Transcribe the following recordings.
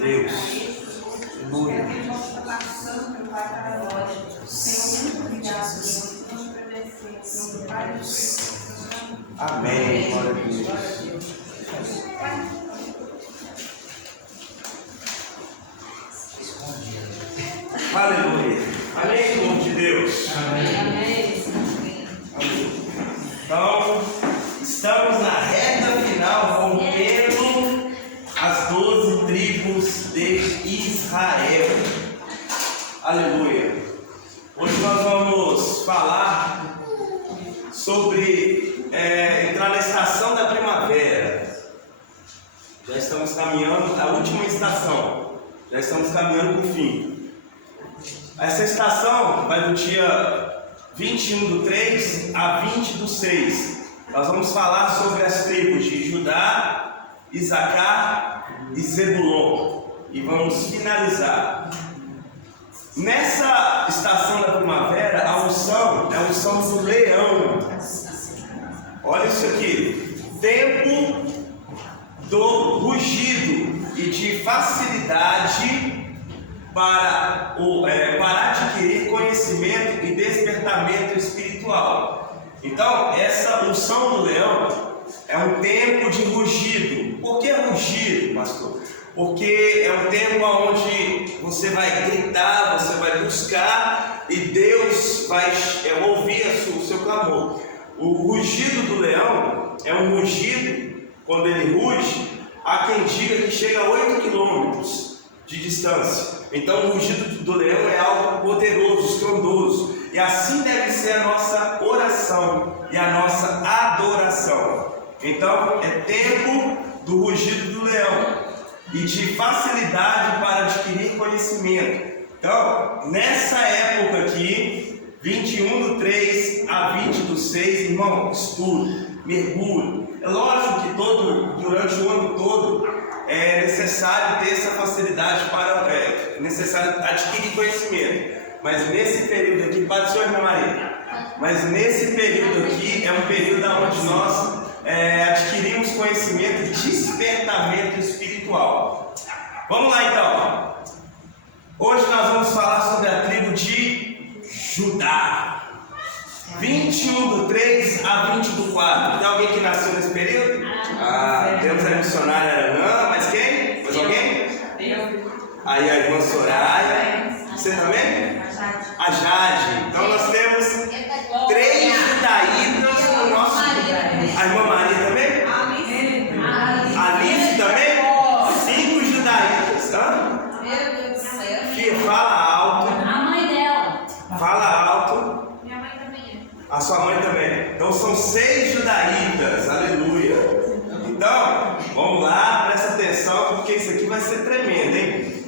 Deus. Aleluia. Amém. Glória a Deus. Aleluia. Amém, povo de Deus. Amém. Então, estamos na reta final, rompendo as 12 tribos de Israel. Aleluia. Hoje nós vamos falar sobre entrar na estação da primavera. Já estamos caminhando, a última estação. Já estamos caminhando para o fim. Essa estação vai do dia 21/3 a 20/6. Nós vamos falar sobre as tribos de Judá, Isacar e Zebulon. E vamos finalizar. Nessa estação da primavera, a unção é a unção do leão. Olha isso aqui. Tempo do rugido e de facilidade para adquirir conhecimento e despertamento espiritual. Então, essa unção do leão é um tempo de rugido. Por que rugido, pastor? Porque é um tempo onde você vai gritar, você vai buscar e Deus vai ouvir o seu clamor. O rugido do leão é um rugido, quando ele ruge, há quem diga que chega a 8 quilômetros de distância. Então o rugido do leão é algo poderoso, estrondoso. E assim deve ser a nossa oração e a nossa adoração. Então é tempo do rugido do leão e de facilidade para adquirir conhecimento. Então, nessa época aqui, 21/3 a 20/6, irmão, estude, mergulhe. É lógico que durante o ano todo é necessário ter essa facilidade é necessário adquirir conhecimento. Mas nesse período aqui, Pai do Senhor, irmã Maria, mas nesse período aqui é um período onde nós adquirimos conhecimento e despertamento espiritual. Vamos lá então. Hoje nós vamos falar sobre a tribo de Judá. 21/3 a 20/4. Tem alguém que nasceu nesse período? Temos a missionária Aranã, mas quem? Mais alguém? Eu. Aí a irmã Soraya. Você também? A Jade. Então nós temos 3 judaítas no nosso. A irmã Maria também? A Alice também? 5 judaítas. Meu Deus do céu. Filha, fala alto. A mãe dela. Fala alto. Minha mãe também é. A sua mãe também. Então são 6 judaítas. Aleluia. Então, vamos lá, presta atenção, porque isso aqui vai ser tremendo, hein?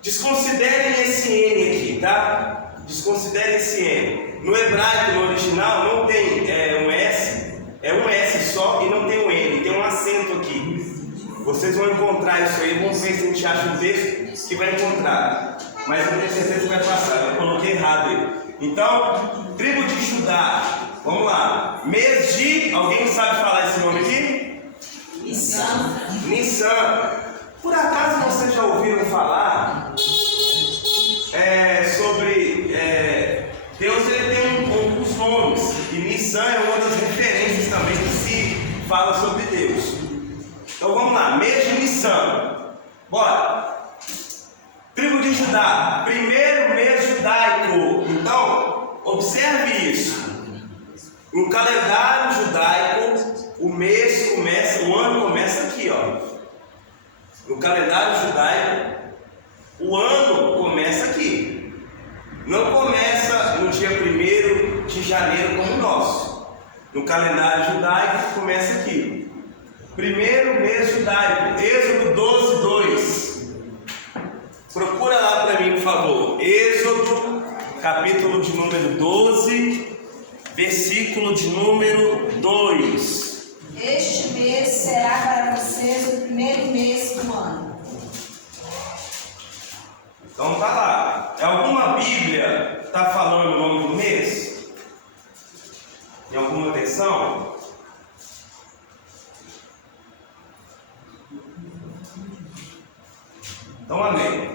Desconsiderem esse N aqui, tá? Desconsiderem esse N. No hebraico, no original, não tem um S, é um S só e não tem um N, tem um acento aqui. Vocês vão encontrar isso aí, vamos ver se a gente acha um texto que vai encontrar. Mas eu tenho certeza que vai passar, eu coloquei errado aí. Então, tribo de Judá, vamos lá. Mês de, alguém sabe falar esse nome aqui? Nissan. Por acaso vocês já ouviram falar sobre Deus? Ele tem alguns nomes e Nissan é uma das referências também que se fala sobre Deus. Então vamos lá, mês de Nissan. Bora. Tribo de Judá, primeiro mês judaico. Então observe isso. No calendário judaico, o ano começa aqui, ó. No calendário judaico, o ano começa aqui. Não começa no dia 1º de janeiro como o nosso. No calendário judaico começa aqui. Primeiro mês judaico, Êxodo 12:2. Procura lá para mim, por favor. Êxodo, capítulo de número 12, versículo de número 2. Este mês será para vocês o primeiro mês do ano. Então tá lá. Alguma Bíblia está falando o nome do mês? Em alguma versão? Então, amém.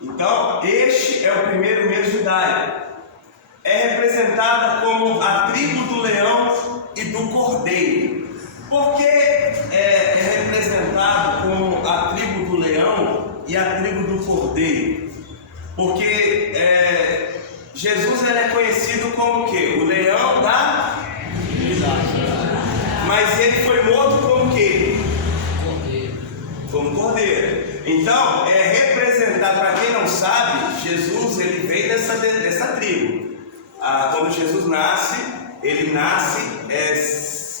Então, este é o primeiro mês judaico. É representada como a tribo do leão e do cordeiro. Por que é representado como a tribo do leão e a tribo do cordeiro? Porque Jesus ele é conhecido como o quê? O leão da... Mas ele foi morto como o quê? Como cordeiro. Então, é representado, para quem não sabe, Jesus ele veio dessa tribo. Quando Jesus nasce, ele nasce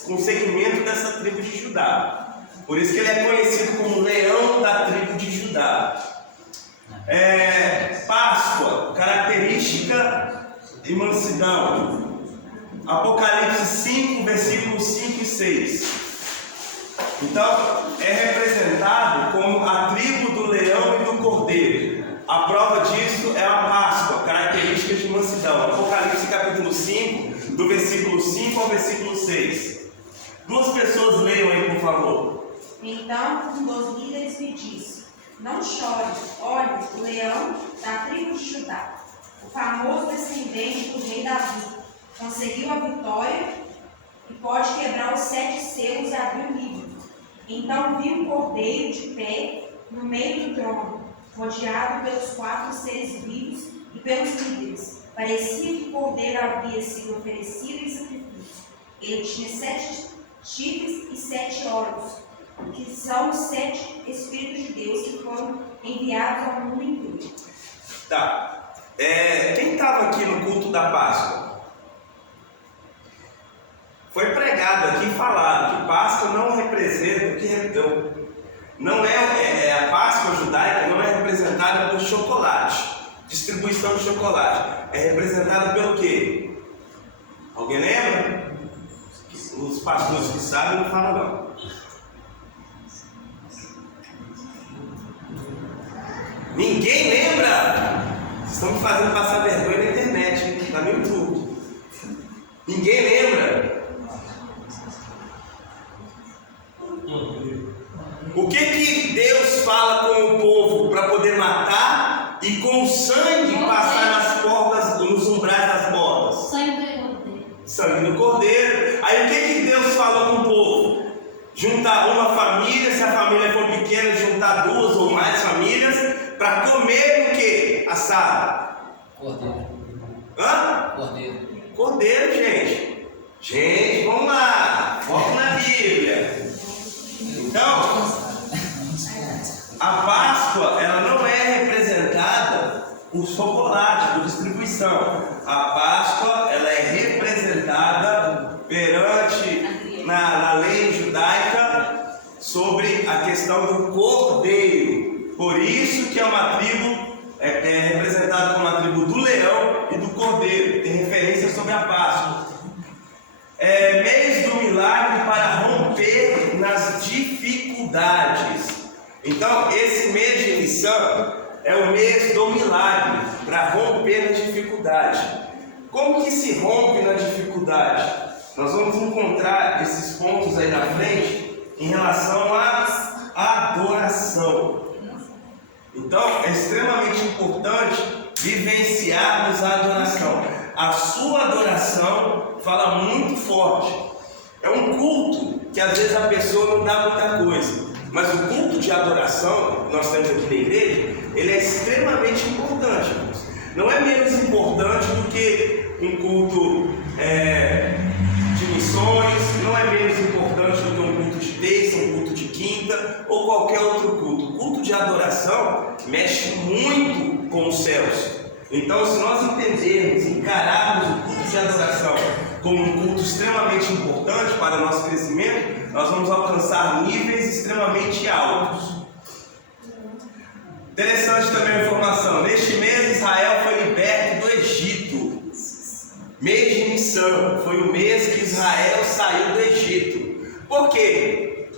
com segmento dessa tribo de Judá. Por isso que ele é conhecido como leão da tribo de Judá. Páscoa, característica de mansidão. Apocalipse 5, versículos 5 e 6. Então, é representado como a tribo do leão e do cordeiro. A prova disso é a Páscoa, características de mansidão. Apocalipse capítulo 5, do versículo 5 ao versículo 6. Duas pessoas leiam aí, por favor. Então, um dos líderes me disse: não chore, olhe, o leão da tribo de Judá, o famoso descendente do rei Davi, conseguiu a vitória e pode quebrar os 7 selos e abrir o livro. Então vi um cordeiro de pé no meio do trono, rodeado pelos 4 seres vivos e pelos líderes. Parecia que o cordeiro havia sido oferecido em sacrifício. Ele tinha 7 chifres e 7 olhos, que são os 7 Espíritos de Deus que foram enviados ao mundo inteiro. Tá. Quem estava aqui no culto da Páscoa? Foi pregado aqui e falado que Páscoa não representa o que não a Páscoa judaica não é representada por chocolate, distribuição de chocolate. É representada pelo quê? Alguém lembra? Os pastores que sabem não falam não. Ninguém lembra? Estão me fazendo passar vergonha na internet, hein? Tá no YouTube. Ninguém lembra? O que Deus fala com o povo para poder matar e com o sangue passar nas portas, nos umbrais das portas? Sangue do cordeiro. Aí o que Deus falou com o povo? Juntar uma família, se a família for pequena, juntar 2 ou mais famílias para comer o que? Assado. Cordeiro. Hã? Cordeiro. Cordeiro, gente. Gente, vamos lá. Foco na Bíblia. Então, a Páscoa, ela não é representada por chocolate, por distribuição. A Páscoa, ela é representada perante, na lei judaica, sobre a questão do cordeiro. Por isso que é uma tribo, é representada como a tribo do leão e do cordeiro. Tem referência sobre a Páscoa. Mês do milagre para romper nas dificuldades. Então, esse mês de Nissan é o mês do milagre, para romper nas dificuldades. Como que se rompe na dificuldade? Nós vamos encontrar esses pontos aí na frente em relação à adoração. Então, é extremamente importante vivenciarmos a adoração. A sua adoração fala muito forte. É um culto que às vezes a pessoa não dá muita coisa. Mas o culto de adoração que nós temos aqui na igreja, ele é extremamente importante. Não é menos importante do que um culto de missões, não é menos importante do que um culto de terça, um culto de quinta ou qualquer outro culto. O culto de adoração mexe muito com os céus. Então, se nós entendermos, encararmos o culto de adoração como um culto extremamente importante para o nosso crescimento, nós vamos alcançar níveis extremamente altos. Interessante também a informação: neste mês Israel foi liberto do Egito. Mês de Nissan foi o mês que Israel saiu do Egito. Por quê?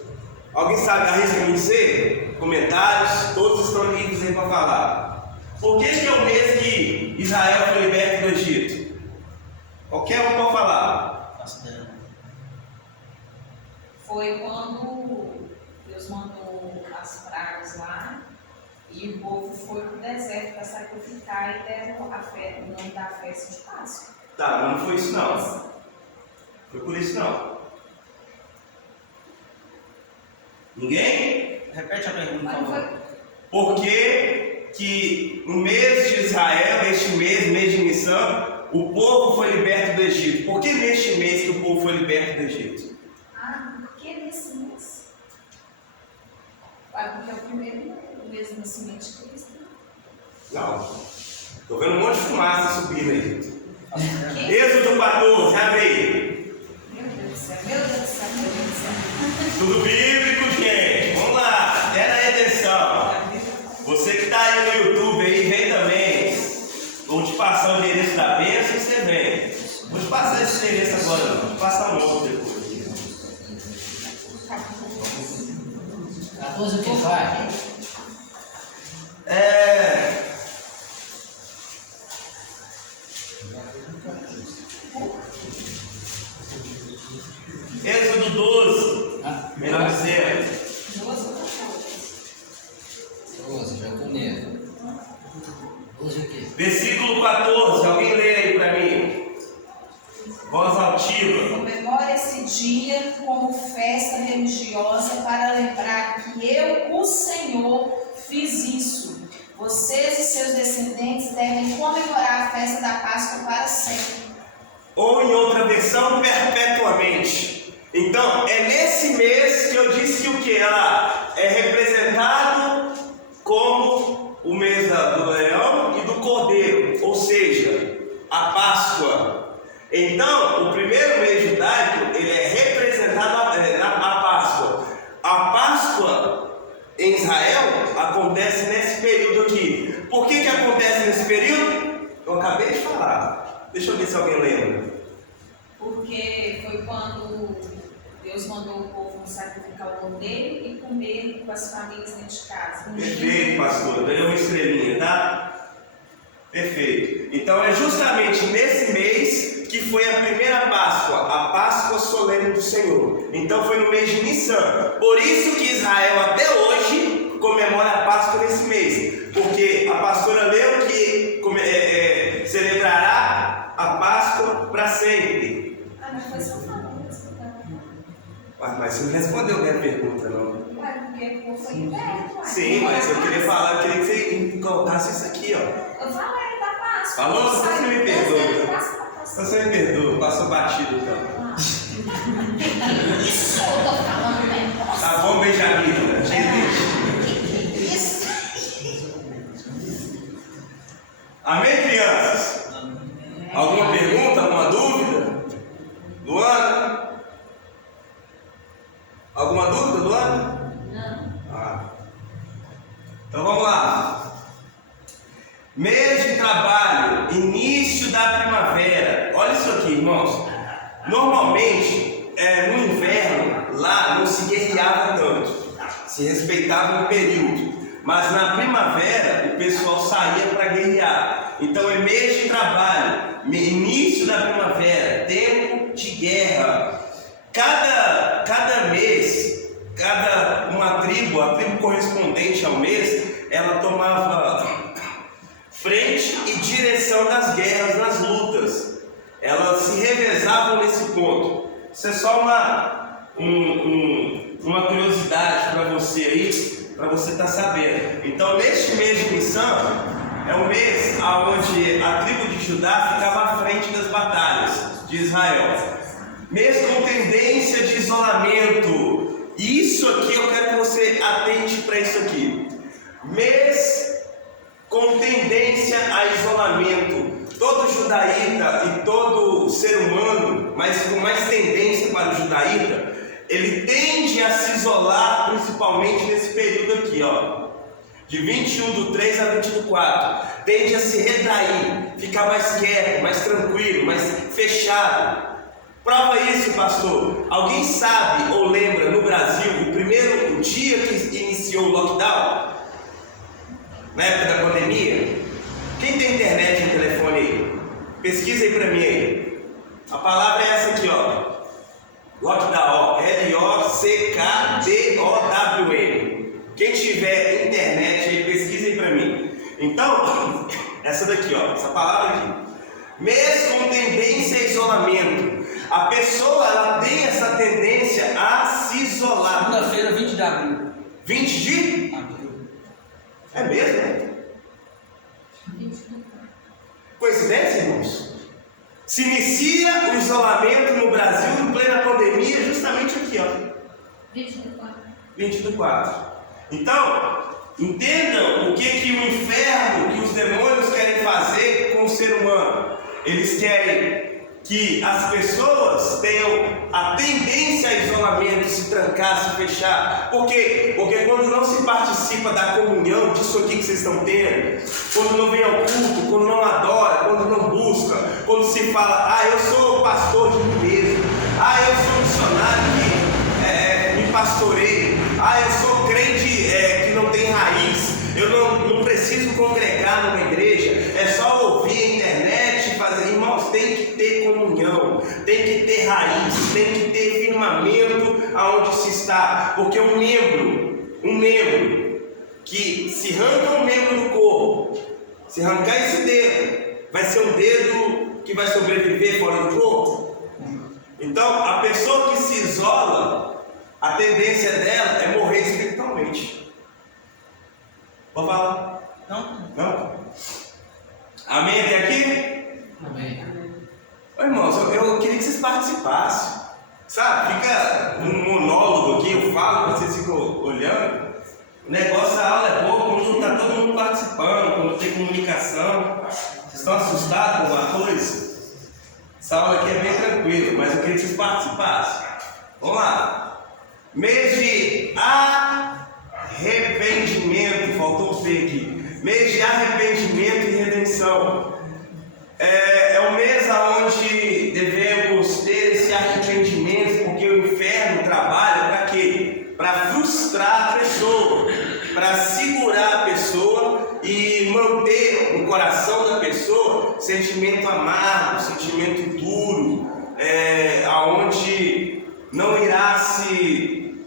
Alguém sabe, arrisca me dizer? Comentários, todos estão livres aí para falar. Por que é o mês que Israel foi liberto do Egito? Qualquer um pode falar. Foi quando Deus mandou as pragas lá E o povo foi para o deserto para sacrificar e deram o nome da festa de Páscoa. Tá, mas não foi isso não. Foi por isso não. Ninguém? Repete a pergunta, Mas por não favor. foi. Por que no mês de Israel, este mês de Nissan, o povo foi liberto do Egito? Por que neste mês que o povo foi liberto do Egito? Porque nesse mês? Porque é o primeiro mês do nascimento de Cristo. Não. Estou vendo um monte de fumaça subindo aí. Que? Êxodo 14, abre aí. Meu Deus do céu, meu Deus do céu, meu Deus do céu. Tudo bíblico, gente. Vamos lá. Até na redenção. Você que está aí no YouTube aí, vem também. Vou te passar o endereço da bênção e você vem. Vou te passar esse endereço agora, não. Vou te passar um outro depois. 14 o que vai? Êxodo 12. Melhor dizendo. 12, já estou nele. 12 o quê? Versículo 14. Alguém lê aí para mim. Voz altiva. Comemora esse dia como festa religiosa para lembrar que eu, o Senhor, fiz isso. Vocês e seus descendentes devem comemorar a festa da Páscoa para sempre. Ou em outra versão, perpetuamente. Então, é nesse mês que eu disse que o que? Ela é representado como o mês do leão e do cordeiro, ou seja, a Páscoa. Então, o primeiro mês judaico, ele é representado na Páscoa. A Páscoa em Israel acontece nesse período aqui. Por que acontece nesse período? Eu acabei de falar. Deixa eu ver se alguém lembra. Porque foi quando Deus mandou o povo sacrificar o cordeiro e comer com as famílias dentro de casa. Perfeito, pastor. Ganhou uma estrelinha, tá? Perfeito. Então é justamente nesse mês que foi a primeira Páscoa, a Páscoa solene do Senhor. Então foi no mês de Nissan. Por isso que Israel até hoje comemora a Páscoa nesse mês. Porque a pastora leu que celebrará a Páscoa para sempre. Mas foi só falando. Mas você não respondeu a minha pergunta, não. Porque o povo foi liberto. Sim, mas eu queria falar, eu queria que você colocasse isso aqui, ó. Eu falei da Páscoa. Falou? Você me perdoa. Você me perdoa, passou batido então. Isso, eu tô falando negócio. Tá bom, Benjamin, gente. Isso. Amém, crianças? Alguma pergunta, alguma dúvida? Luana? Alguma dúvida, Luana? Não. Então vamos lá. Mês de trabalho, início da primavera. Olha isso aqui, irmãos. Normalmente, no inverno, lá não se guerreava tanto. Se respeitava um período. Mas na primavera, o pessoal saía para guerrear. Então é mês de trabalho, início da primavera, tempo de guerra. Cada mês, uma tribo, a tribo correspondente ao mês, ela tomava frente e direção das guerras, das lutas. Elas se revezavam nesse ponto. Isso é só uma curiosidade para você aí, para você estar sabendo. Então, neste mês de Nissan, é o mês onde a tribo de Judá ficava à frente das batalhas de Israel. Mês com tendência de isolamento. Isso aqui eu quero que você atente para isso aqui. Mês com tendência a isolamento. Todo judaíta e todo ser humano, mas com mais tendência para o judaíta, ele tende a se isolar, principalmente nesse período aqui, ó, de 21/3 a 20/4. Tende a se retrair, ficar mais quieto, mais tranquilo, mais fechado. Prova isso, pastor. Alguém sabe ou lembra no Brasil o primeiro dia que iniciou o lockdown? Na época da pandemia? Quem tem internet no telefone aí? Pesquisa aí pra mim aí. A palavra é essa aqui, ó. Lockdown, ó. Lockdown. Quem tiver internet aí, pesquisa aí Então, essa daqui, ó, essa palavra aqui. Mês com tendência a isolamento. A pessoa, ela tem essa tendência a se isolar. Segunda-feira, 20 de abril. 20 de? Abril. É mesmo, né? Coincidência, irmãos? Se inicia o isolamento no Brasil em plena pandemia, justamente aqui, ó. 20/4. Então, entendam o que o inferno, que os demônios querem fazer com o ser humano. Eles querem que as pessoas tenham a tendência a isolamento, se trancar, se fechar. Por quê? Porque quando não se participa da comunhão, disso aqui que vocês estão tendo, quando não vem ao culto, quando não adora, quando não busca, quando se fala, eu sou pastor de mim mesmo, eu sou missionário que me pastoreio, eu sou crente que não tem raiz, eu não preciso congregar numa igreja, é só ouvir a internet e fazer. Irmãos, tem que ter comunhão, tem que ter raiz, tem que ter firmamento aonde se está, porque um membro que se arranca um membro do corpo, se arrancar esse dedo, vai ser um dedo que vai sobreviver fora do corpo. Então, a pessoa que se isola, a tendência dela é morrer espiritualmente. Vou falar? Não? Amém até aqui? Amém. Irmãos, eu queria que vocês participassem. Sabe, fica um monólogo aqui, eu falo, vocês ficam olhando. O negócio, a aula é boa quando não está todo mundo participando, quando tem comunicação. Vocês estão assustados com alguma coisa? Essa aula aqui é bem tranquila, mas eu queria que vocês participassem. Vamos lá. Mês de arrependimento, faltou um P aqui. Mês de arrependimento e redenção. É o mês onde devemos ter esse arrependimento, porque o inferno trabalha para quê? Para frustrar a pessoa, para segurar a pessoa e manter no coração da pessoa sentimento amargo, sentimento duro, aonde não irá se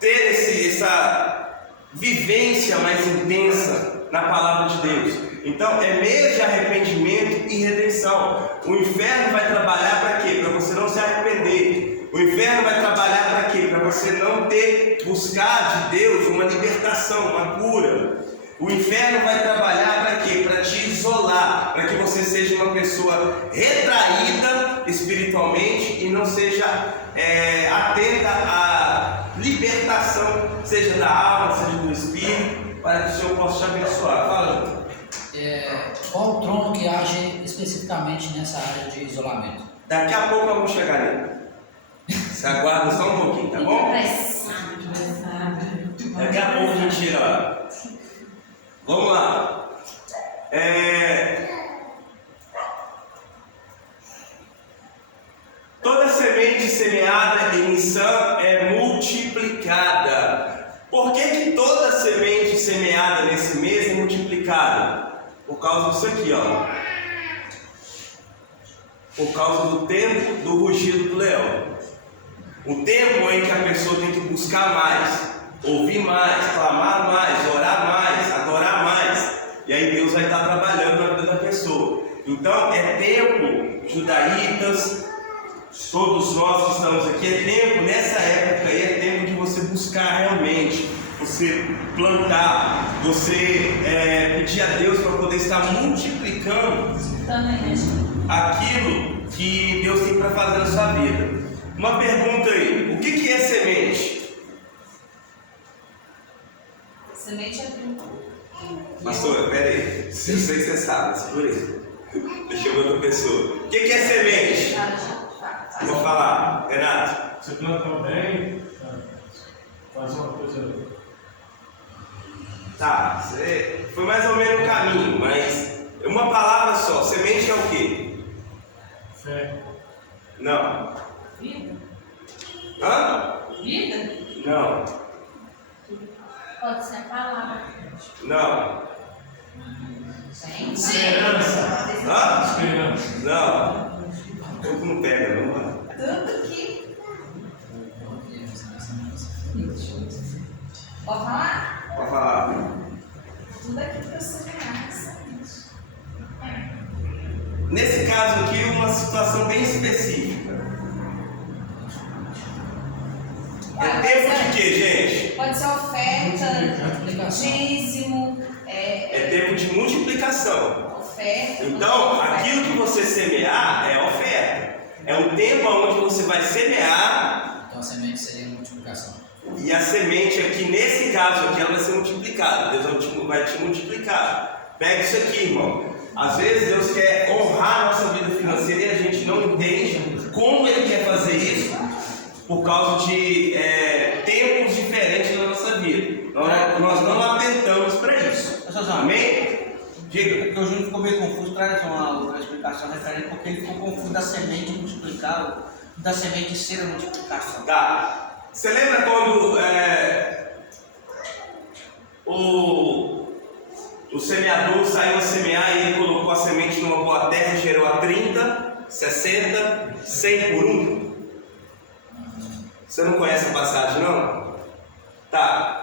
ter essa vivência mais intensa na palavra de Deus. Então é mês de arrependimento e redenção. O inferno vai trabalhar para quê? Para você não se arrepender. O inferno vai trabalhar para quê? Para você não buscar de Deus uma libertação, uma cura. O inferno vai trabalhar para quê? Para te isolar, para que você seja uma pessoa retraída espiritualmente e não seja atenta à libertação, seja da alma, seja do espírito, para que o Senhor possa te abençoar. Fala, qual o trono que age especificamente nessa área de isolamento? daqui a pouco vamos chegar nele. Se aguarda só um pouquinho, tá bom? Daqui a pouco a gente chega lá. Vamos lá. Toda semente semeada em missão é multiplicada. Por que toda semente semeada nesse mês é multiplicada? Por causa disso aqui, ó. Por causa do tempo do rugido do leão. O tempo em que a pessoa tem que buscar mais, ouvir mais, clamar mais, orar mais, adorar mais. E aí Deus vai estar trabalhando na vida da pessoa. Então é tempo, judaítas, todos nós que estamos aqui, é tempo, nessa época aí, é tempo de você buscar realmente, você plantar, você pedir a Deus para poder estar multiplicando aquilo que Deus tem para fazer na sua vida. Uma pergunta aí, o que é semente? Semente é tudo. Pastor, pera aí, eu sei que você sabe, segura aí. Deixa eu ver outra pessoa. O que é semente? Vou falar, Renato. Você planta bem, faz uma coisa. Tá, você foi mais ou menos o caminho, mas uma palavra só. Semente é o quê? Fé. Não. Vida? Hã? Vida? Não. Pode ser a palavra. Não. Esperança. Hã? Esperança. Não. Tudo não pega, não, mano. Tanto que. Pode falar? Pode falar. Tudo aquilo que eu semear nessa Nesse caso aqui, uma situação bem específica. É tempo de quê, gente? Pode ser oferta, Multiplicação. dízimo, É tempo de multiplicação. oferta. Então, aquilo que você semear é oferta. É um tempo onde você vai semear Então a semente seria multiplicação. e a semente aqui, nesse caso aqui, ela vai ser multiplicada. Deus vai te multiplicar. Pega isso aqui, irmão. Às vezes Deus quer honrar a nossa vida financeira e a gente não entende como Ele quer fazer isso por causa de tempos diferentes na nossa vida. Nós não atentamos para isso. Amém? Diga. Porque o Júnior ficou meio confuso, traz uma outra explicação referente, porque ele ficou confuso da semente multiplicar, da semente ser a multiplicação. Tá. Você lembra quando o semeador saiu a semear e ele colocou a semente numa boa terra e gerou a 30, 60, 100 por 1? Você não conhece a passagem, não? Tá.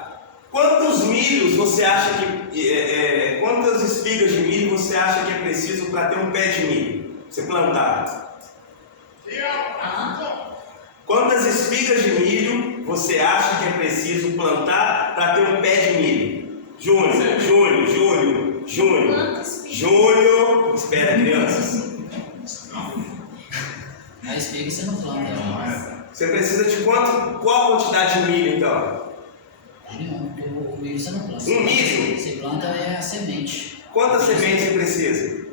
Quantos milhos você acha que... quantas espigas de milho você acha que é preciso para ter um pé de milho? Você plantar? Quantas espigas de milho você acha que é preciso plantar para ter um pé de milho? Júnior. Espera, crianças. Na espiga você não planta, não. Você precisa de qual quantidade de milho, então? O milho você não planta. Um milho? Você planta a semente. Quantas sementes você precisa?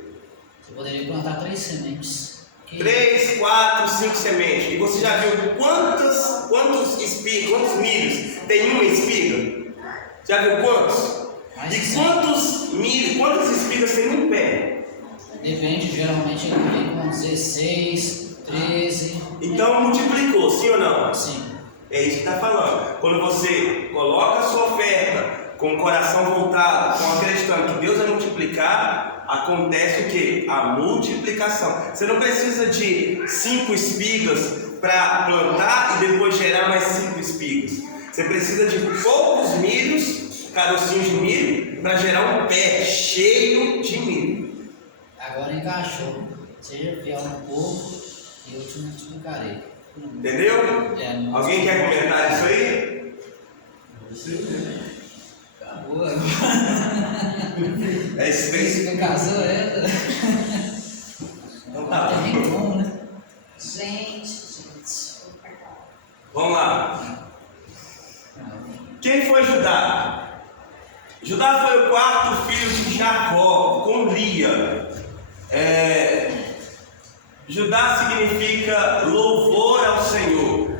Você poderia plantar 3 sementes. 3, 4, 5 sementes. E você já viu quantos milhos tem uma espiga? Já viu quantos? E quantas espigas tem um pé? Depende, geralmente ele vem com 16, 13. Então multiplicou, sim ou não? Sim. É isso que está falando. Quando você coloca a sua oferta com o coração voltado, acreditando que Deus vai multiplicar, acontece o quê? A multiplicação. Você não precisa de 5 espigas para plantar e depois gerar mais 5 espigas. Você precisa de poucos milhos, carocinhos de milho, para gerar um pé cheio de milho. Agora encaixou. Seja fiel um pouco e eu te multiplicarei. Entendeu? Alguém quer comentar isso aí? Acabou agora. É isso mesmo? Você casou, Então Não tá. tem nem como, né? Gente. Vamos lá. Quem foi Judá? Judá foi o 4º filho de Jacó, com Lia. Judá significa louvor ao Senhor.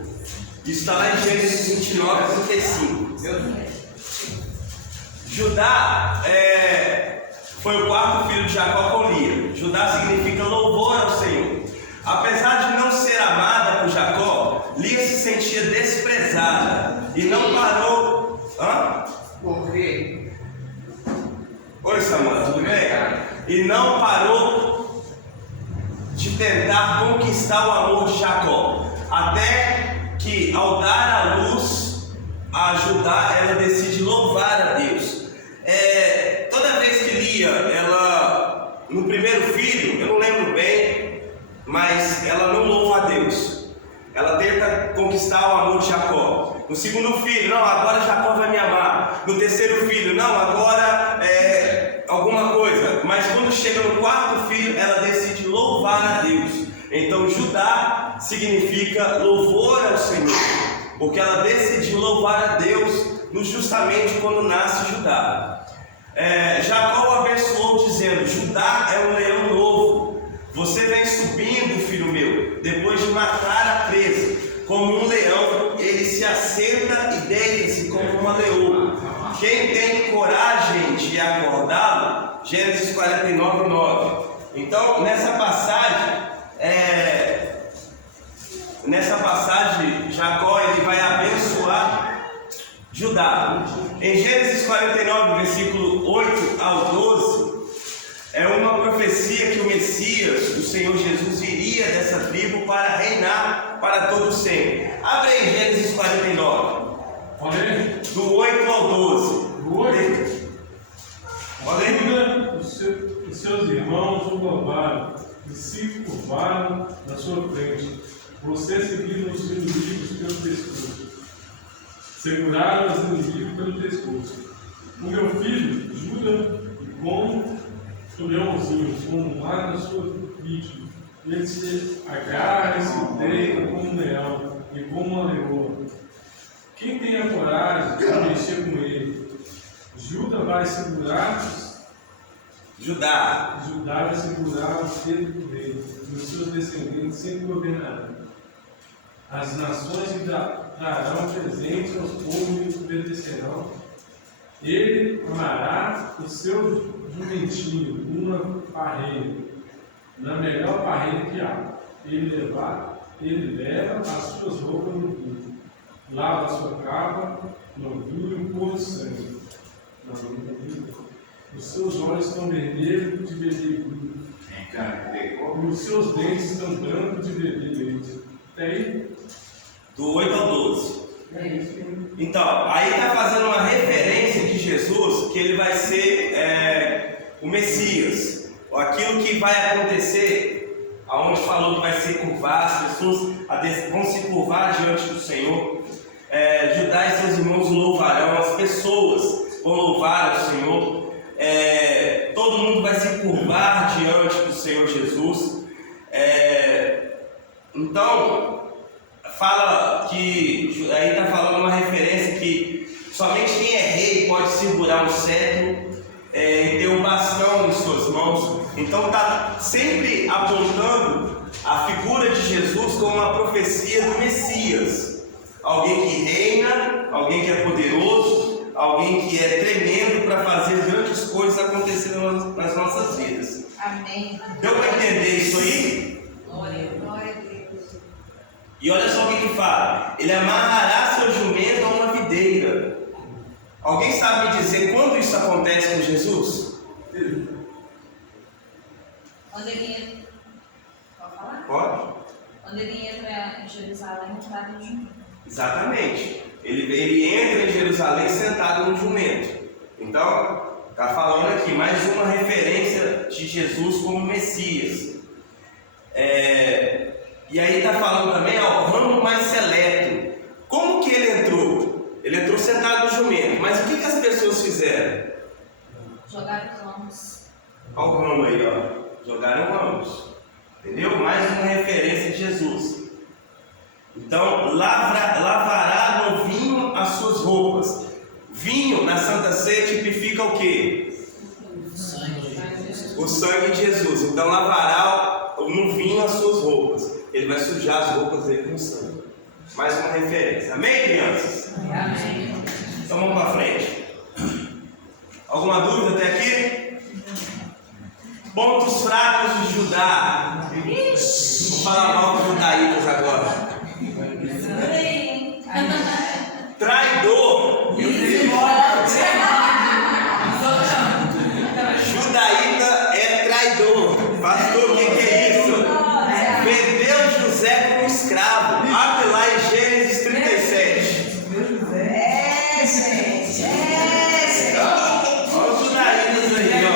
Isso está lá em Gênesis 29, 35. Judá foi o 4º filho de Jacó com Lia. Judá significa louvor ao Senhor. Apesar de não ser amada por Jacó, Lia se sentia desprezada e não parou. Por quê? Oi, Samanta, tudo bem? E não parou de tentar conquistar o amor de Jacó, até que, ao dar à luz a Judá, ela decide louvar a Deus. Toda vez que Lia, no primeiro filho, eu não lembro bem, mas ela não louva a Deus. Ela tenta conquistar o amor de Jacó. No segundo filho, não, agora Jacó vai me amar. No terceiro filho, não, agora alguma coisa. Mas quando chega no 4º filho, ela decide louvar a Deus. Então Judá significa louvor ao Senhor, porque ela decidiu louvar a Deus justamente quando nasce Judá. Jacó o abençoou dizendo: Judá é um leão novo. Você vem subindo, filho meu, depois de matar a presa. Como um leão, ele se assenta e deita-se como uma leoa. Quem tem coragem de acordá-lo? Gênesis 49, 9. Então, nessa passagem, Jacó ele vai abençoar Judá. Em Gênesis 49, versículo 8 ao 12, é uma profecia que o Messias, o Senhor Jesus, iria dessa tribo para reinar para todo sempre. Abre aí Gênesis 49, do 8 ao 12. seus irmãos o louvaram e se curvaram na sua frente. Você seguiu os inimigos pelo pescoço. Seguraram os inimigos pelo pescoço. O meu filho, Júlia, como o leãozinho, como lá na sua vítima. Ele se agarra e se deita como um leão e como uma leoa. Quem tem a coragem de mexer com ele? Judá vai segurar vai segurar os dedos do rei, e os seus descendentes sempre governarão. As nações lhe trarão presentes aos povos e obedecerão. Ele amará o seu jumentinho numa parreira, na melhor parreira que há. Ele leva as suas roupas no vinho, lava a sua capa no vinho por sangue. Os seus olhos estão vermelhos de beber vinho, e os seus dentes estão brancos de beber leite. Até aí? Do 8 ao 12. Então, aí está fazendo uma referência de Jesus, que ele vai ser o Messias, aquilo que vai acontecer, aonde falou que vai se curvar, as pessoas vão se curvar diante do Senhor. Judá e seus irmãos o louvarão, as pessoas vão louvar o Senhor. Todo mundo vai se curvar diante do Senhor Jesus. Então, fala que aí está falando uma referência que somente quem é rei pode segurar um cetro e ter um bastão em suas mãos. Então está sempre apontando a figura de Jesus como uma profecia do Messias, alguém que reina, alguém que é poderoso, alguém que é tremendo para fazer grandes coisas acontecerem nas nossas vidas. Amém. Deu para entender isso aí? Glória a Deus. E olha só o que fala: ele amarrará seu jumento a uma videira. Alguém sabe me dizer quando isso acontece com Jesus? Quando ele entra. Pode falar? Pode? Quando ele entra em Jerusalém, montado no jumento. Exatamente. Ele entra em Jerusalém sentado no jumento. Então, está falando aqui mais uma referência de Jesus como Messias. E aí está falando também ao ramo mais seleto. Como que ele entrou? Ele entrou sentado no jumento. Mas o que as pessoas fizeram? Jogaram ramos. Olha o ramo aí, ó. Jogaram ramos. Entendeu? Mais uma referência de Jesus. Então, lavará no vinho as suas roupas. Vinho na Santa Ceia tipifica o quê? O sangue de Jesus. Então, lavará no vinho as suas roupas. Ele vai sujar as roupas dele com sangue. Mais uma referência. Amém, crianças? Amém. Então vamos para frente. Alguma dúvida até aqui? Pontos fracos de Judá. Vou falar mal com os judaítas agora. Traidor. Judaíta é traidor. Pastor, o que é isso? Vendeu José como escravo. Abre lá em Gênesis 37. Olha os judaítas aí, ó.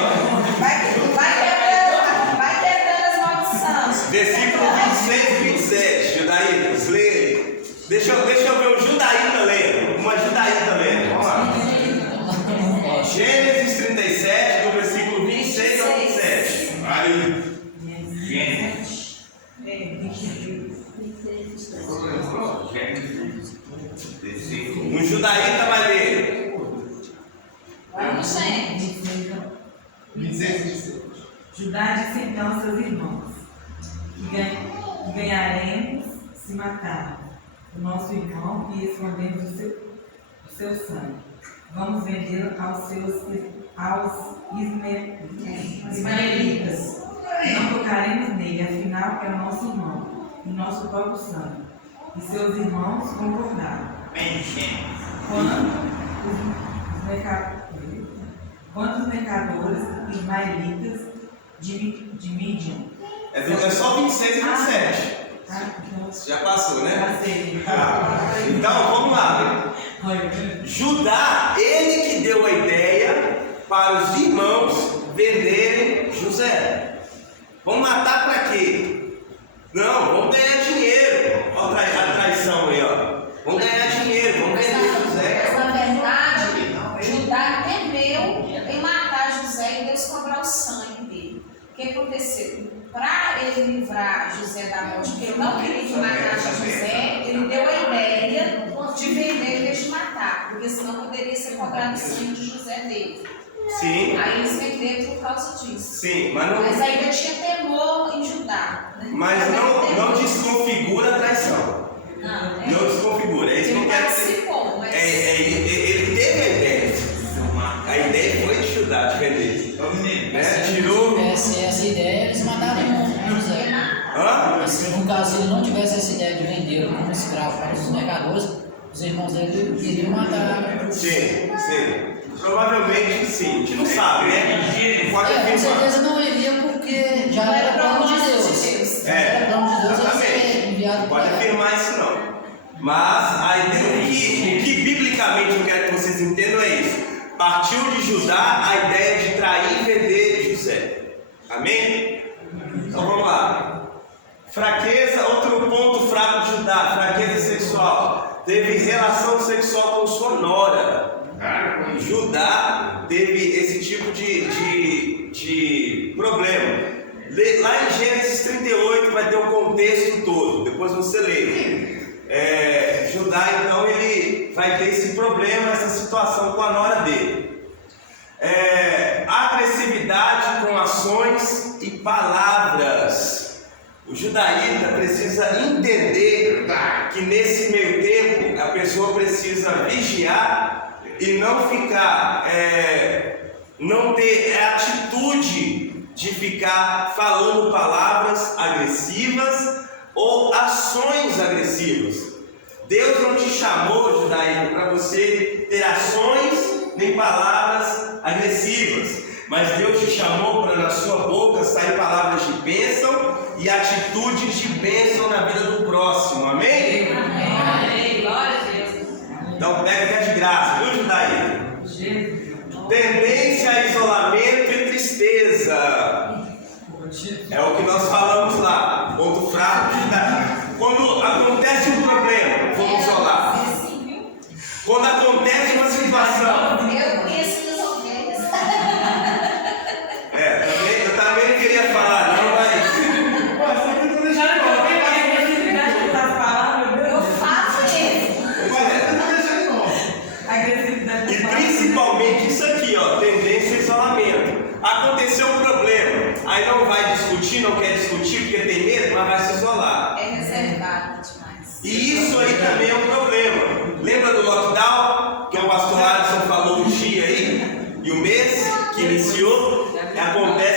Vai quebrando as maldições. Versículo 26 e 27. Judaítas, lê. Deixa eu ver um judaíta lendo. Uma judaíta lendo. Vamos lá. Gênesis 37, do versículo 26 ao 27. Aí. Um judaíta vai ler. Vamos, gente. 26. Judá disse então aos seus irmãos: que ganharemos se matarmos o nosso irmão e escondemos o seu sangue. Vamos vendê-lo aos ismaelitas. Não tocaremos nele, afinal é o nosso irmão e nosso próprio sangue. E seus irmãos concordaram. Quando os mercadores ismaelitas de Midian. É só 26 e 27. Já passou, né? Então, vamos lá. Judá, ele que deu a ideia para os irmãos venderem José. Vão matar para quê? Não, vão ganhar dinheiro. Olha a traição aí, ó. Vão ganhar dinheiro, vão vender José. Mas na verdade, Judá temeu em matar José e Deus cobrar o sangue dele. O que aconteceu? Para ele livrar José da morte, porque ele não queria que matasse José, ele deu a ideia de vender em vez de matar, porque senão poderia ser cobrado o sangue de José dele. Sim. Aí eles venderam por causa disso. Sim, mas ainda tinha temor em Judá. Né? Mas não desconfigura a traição. Não desconfigura. É isso que eu Ele quero dizer. participou, mas... Ele teve a ideia. A ideia foi de Judá de vender. Se Tirou. não tivesse essa ideia, eles matariam José. Hã? Se no caso ele não tivesse essa ideia de vendê-lo como escravo para os negadores, os irmãos dele iriam matar. Sim. Provavelmente sim. A gente não sabe, né? Pode Com afirmar. certeza não iria, porque já era plano de Deus. Já era plano de Deus ele ser enviado Não pode para afirmar isso não. Mas a ideia, o que biblicamente eu quero que vocês entendam é isso. Partiu de Judá a ideia de trair e vender José. Amém? Então vamos lá. Fraqueza, outro ponto fraco de Judá, fraqueza sexual. Teve relação sexual com sua nora. Judá teve esse tipo de problema. Lá em Gênesis 38 vai ter o contexto todo, depois você lê. Judá então ele vai ter esse problema, essa situação com a nora dele. Agressividade com ações e palavras. O judaíta precisa entender que nesse meio tempo a pessoa precisa vigiar e não ficar, não ter a atitude de ficar falando palavras agressivas ou ações agressivas. Deus não te chamou, judaíta, para você ter ações nem palavras agressivas, mas Deus te chamou para na sua boca sair palavras de bênção e atitudes de bênção na vida do próximo. Amém? Amém. Glória a Deus. Então pega que é de graça, viu, judaíta? Tendência a isolamento e tristeza. É o que nós falamos lá. Ponto fraco de Judá. Quando acontece um problema, vamos isolar. Quando acontece uma situação, Eu conheço as ovelhas. eu também não queria falar, não, mas. Eu faço mesmo. E principalmente isso aqui, ó, tendência a isolamento. Aconteceu um problema, aí não vai discutir, não quer discutir porque tem medo, mas vai se isolar. É reservado demais. E isso aí também é um problema. Lembra do lockdown? Que o pastor Alisson falou o dia aí, e o mês que iniciou? Acontece